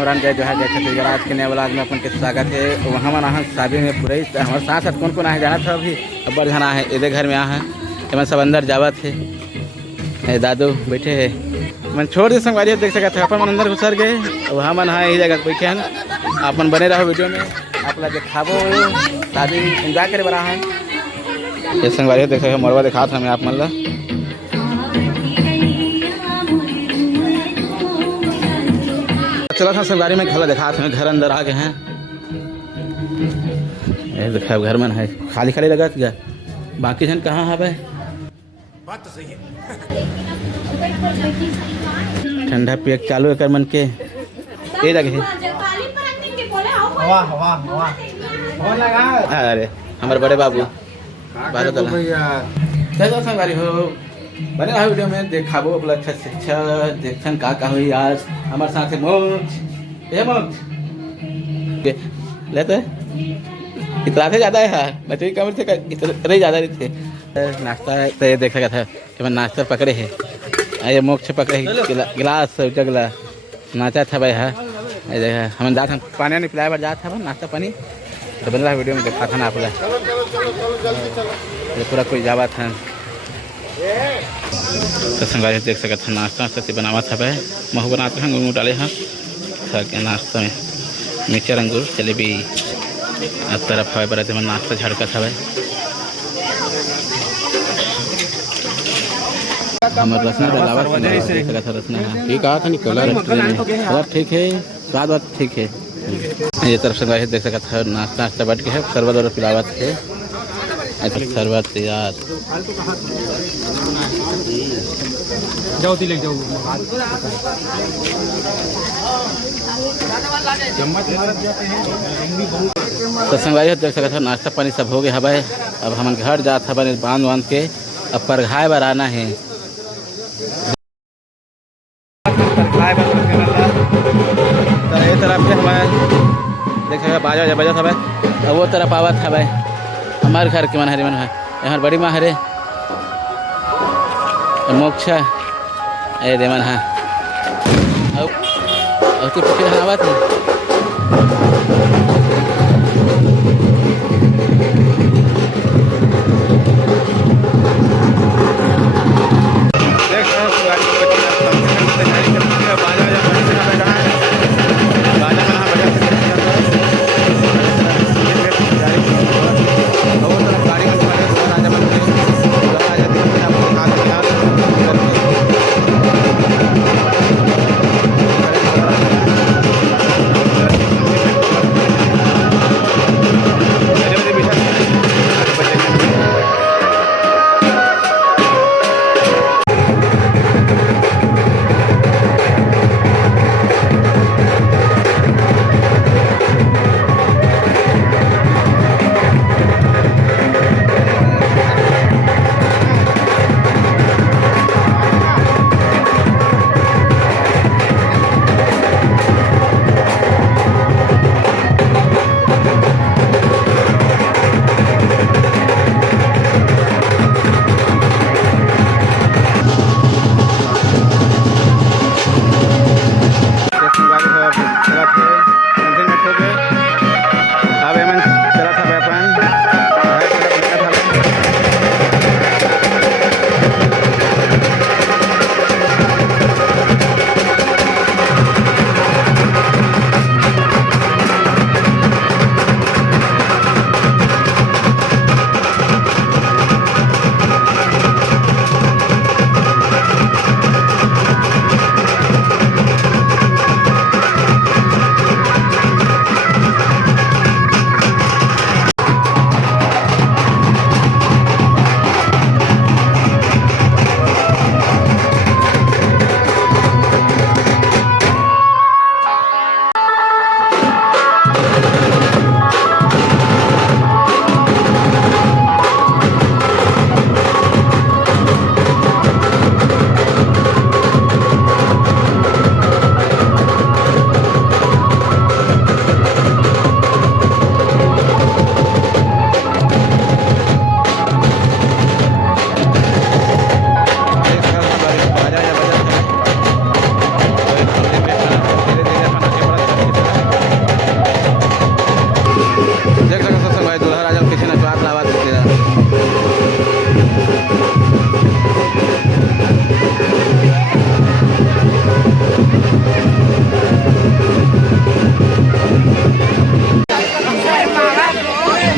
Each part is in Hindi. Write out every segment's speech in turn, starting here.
राम राम जय जोहार जय छत्तीसगढ़। आज के नए ब्लॉग में अपन के स्वागत है। वहाँ मना शादी में पूरे हमारे साथ साथ कौन कौन आए जाना था अभी अब बड़ जाना है इधर घर में आ है मैं सब अंदर जावत है दादू बैठे है मैं छोड़ दे संगवारी देख सकते थे अपन मन अंदर घुसर गए वहाँ मन है यही जगह बैठे हैं। अपन बने रहो वीडियो में आप लोग दिखाबो शादी एंजॉय करे बड़ा है ये संगवारी देख सकते मरवा दिखा था मैं आप मन ला चला था संगवारी में खला दिखा था घर अंदर आ गए हैं। ये देखा घर में है खाली खाली लगा क्या बाकी जन कहाँ है भाई बात तो सही है। ठंडा पिए चालू है कर मन के ये जगह है। अरे हमारे बड़े बाबू संगवारी हो बने रहा वीडियो में देखाबो अपना अच्छा से अच्छा देखन का हुई आज हमारे साथ है मोक्ष ये मोक्ष लेते इतना थे ज़्यादा है मैं तो कमर थे इतने ज़्यादा नहीं थे नाश्ता तो ये देखा था कि मैं नाश्ता पकड़े है ये मोक्ष पकड़े गिलास जगला नाचा था भाई है देखा हम जाते हैं पानी नहीं पिलाया बार जाता था नाश्ता पानी तो बन रहा वीडियो में देखा था ना आप पूरा कोई जावा था तो संगारी देख सकते थे नाश्ता से बनावा था भाई महू बनाते हैं अंगूर डाले हैं के नाश्ता में मिक्सर अंगूर जलेबी तरफ है बड़ा में नाश्ता झड़का था भाई हमारे रसना डालावा था रसना ठीक आ था नहीं कलर ठीक है स्वाद वाद ठीक है ये तरफ से देख सकता था नाश्ता नाश्ता बैठ के है शरबत और पिलावा थे शरबत तैयार जाओ ले जाओ तो संगवारी देख सकता था नाश्ता पानी सब हो गया है भाई अब हम घर जाता बने बांध बांध के अब परघाए पर आना है तरफ से हमारे देखा बाजा बजा था भाई अब वो तरफ आवा था भाई हमारे घर के मन हरे मन है यहाँ बड़ी माँ हरे मोक्ष अरे देवन है और तो पकड़ आवा थी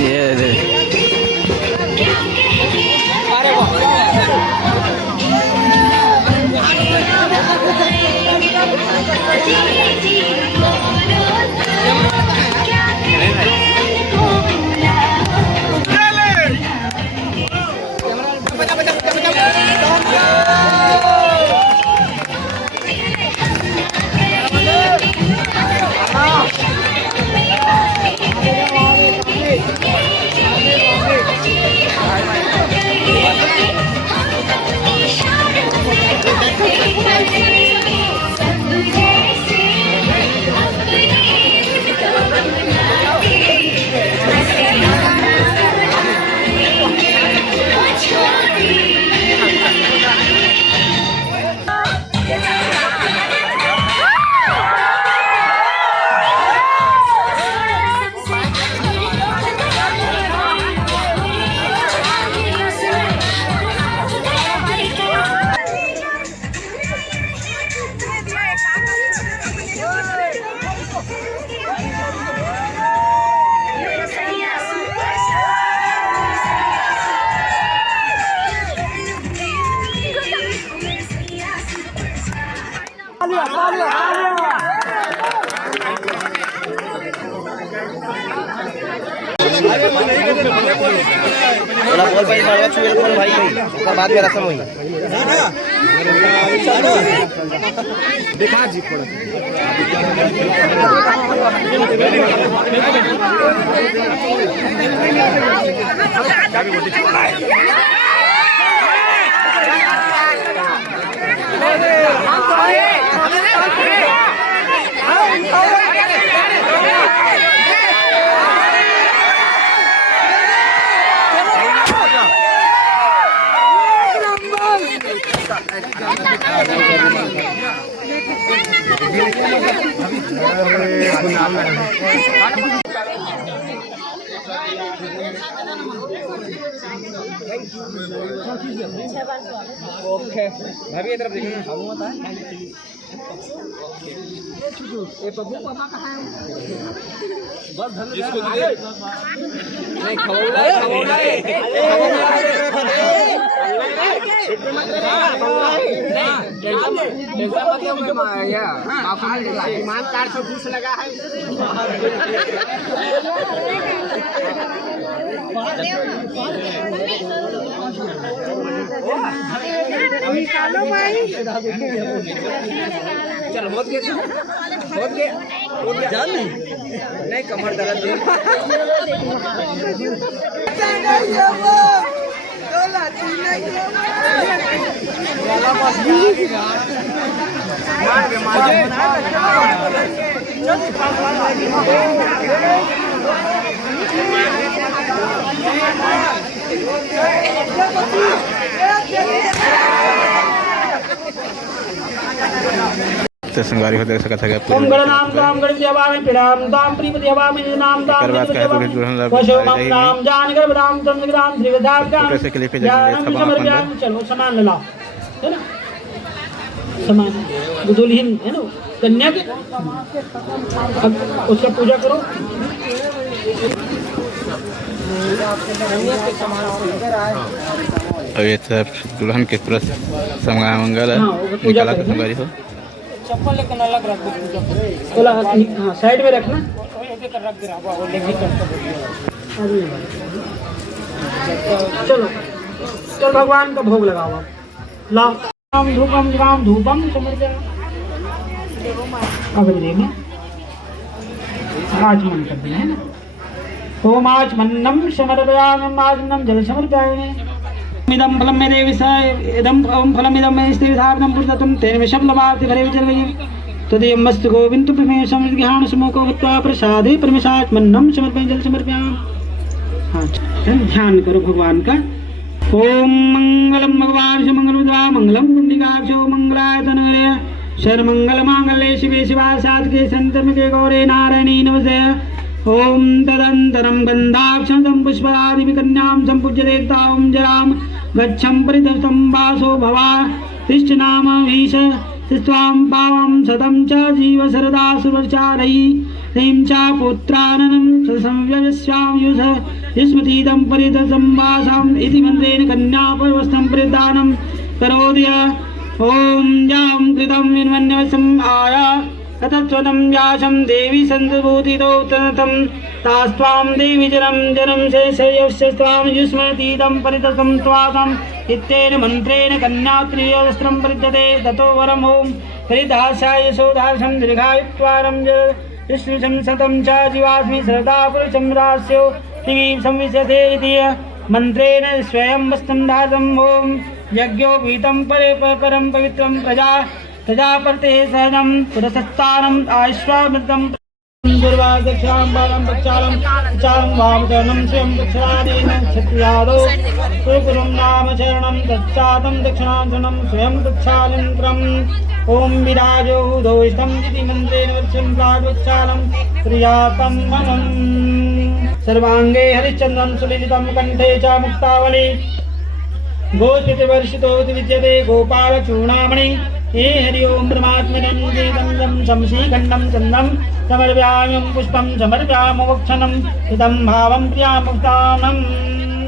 ये रे। बोल भाई मारवा छुए बोल भाई ओकर बाद में रसम होई देखा जी पड़ ओके भाभी ये तरफ देखिए हम होता है ये बब्बू पापा कहां है बस धन नहीं खवौला ईमान कार्ड से घूस लगा है निकालो भाई चल होत के जान नहीं कमर दर्द संगवारी हो देख सकता है ओम गणनाम ताम गणदेवाय पिराम ताम प्रीपदेवाय नाम ताम वशो मम नाम जान कर राम तम ग्राम त्रिविधाम छोटे से क्लिप लेंगे ज्ञान चलो समान ला है ना समान दुल्हन है ना कन्या के अब उसका पूजा करो अब ये सब दुल्हन के पूरा मंगल है निकाला के संगवारी हो चप्पल लेकर अलग रख दो हाँ साइड में रखना रख दे रहा वो लेके चलो चल भगवान का भोग लगाओ आप लाओ राम धूपम राम धूपम समर्पयामि अगले में आचमन कर देना है ना ओम आचमन्नम समर्पयामि आचमन्नम जल समर्पयामि इदं फलं मे देविसाय इदं फलं इदं मे स्थिरधारणं पुरुषत्वं तेन विषं लभाति घरे विचर्वयि तदेव मस्तु गोविंद प्रमेय समृद्धिहान समोको भक्त्वा प्रसादे परमेशात्मन्नं समर्पयामि जल समर्पयामि हाँ ध्यान करो भगवान का ओम मंगलम भगवान से मंगलमुद्रा मंगलम कुंडिकाक्षो मंगलाय तनये सर्वमंगल मांगल्ये शिवे शिवाय साधके संतम के गौरे नारायणी नमस्ते ओम तदंतरम गंधाक्षं पुष्पादिकन्यां संपूज्य देवतां जराम गच्छं परिदर्शं वासो भवा तिष्ठनामहीश स्वां पावं शतं च जीव सरदा सुवर्चारयि ह्रीं च पुत्राननं संव्ययस्यां युष स्मृतिदं परिदर्शं वासाम् इति मन्त्रेण कन्यापर्वस्थं परिदानं करोति ओम जां कृतं विन्वन्यवसम् आय ततस्वनं व्यासं देवी सन्दभूतितो तनतं तास्त्वां देवी जनं शेषयोश्च त्वां युष्मतीदं परिततं त्वादम् इत्येन मन्त्रेण कन्यात्रियवस्त्रं परिद्यते ततो वरम् ओं परिदास्याय यशोदाशं दीर्घायुत्वारं विष्णुशं शतं च जीवास्मि सरदा पुरुषं रास्यो दिवीं संविशते इति मन्त्रेण स्वयं वस्त्रं ओं यज्ञोपीतं परं पवित्रं प्रजापते सहजं पुरसत्तानम् आश्वामृतं दुर्वादक्षां बालं प्रक्षालं चालं वामचरणं स्वयं दक्षिणादेन क्षत्रियादौ सुकुरुं नाम शरणं तच्चातं दक्षिणाचरणं स्वयं प्रक्षालन्त्रम् ॐ विराजो उदोष्टं इति मन्त्रेण वर्षं प्राग्वक्षालं प्रियातं मनम् सर्वाङ्गे हरिश्चन्द्रं सुलिलितं कण्ठे च मुक्तावली गोचितवर्षितो विद्यते गोपालचूडामणि हे हरि ओं परमात्मनं वेदं शंसीखण्डं चन्द्रं समर्पयामि पुष्पं समर्पयामि वक्षणं हितं भावं प्रियामुक्तानम्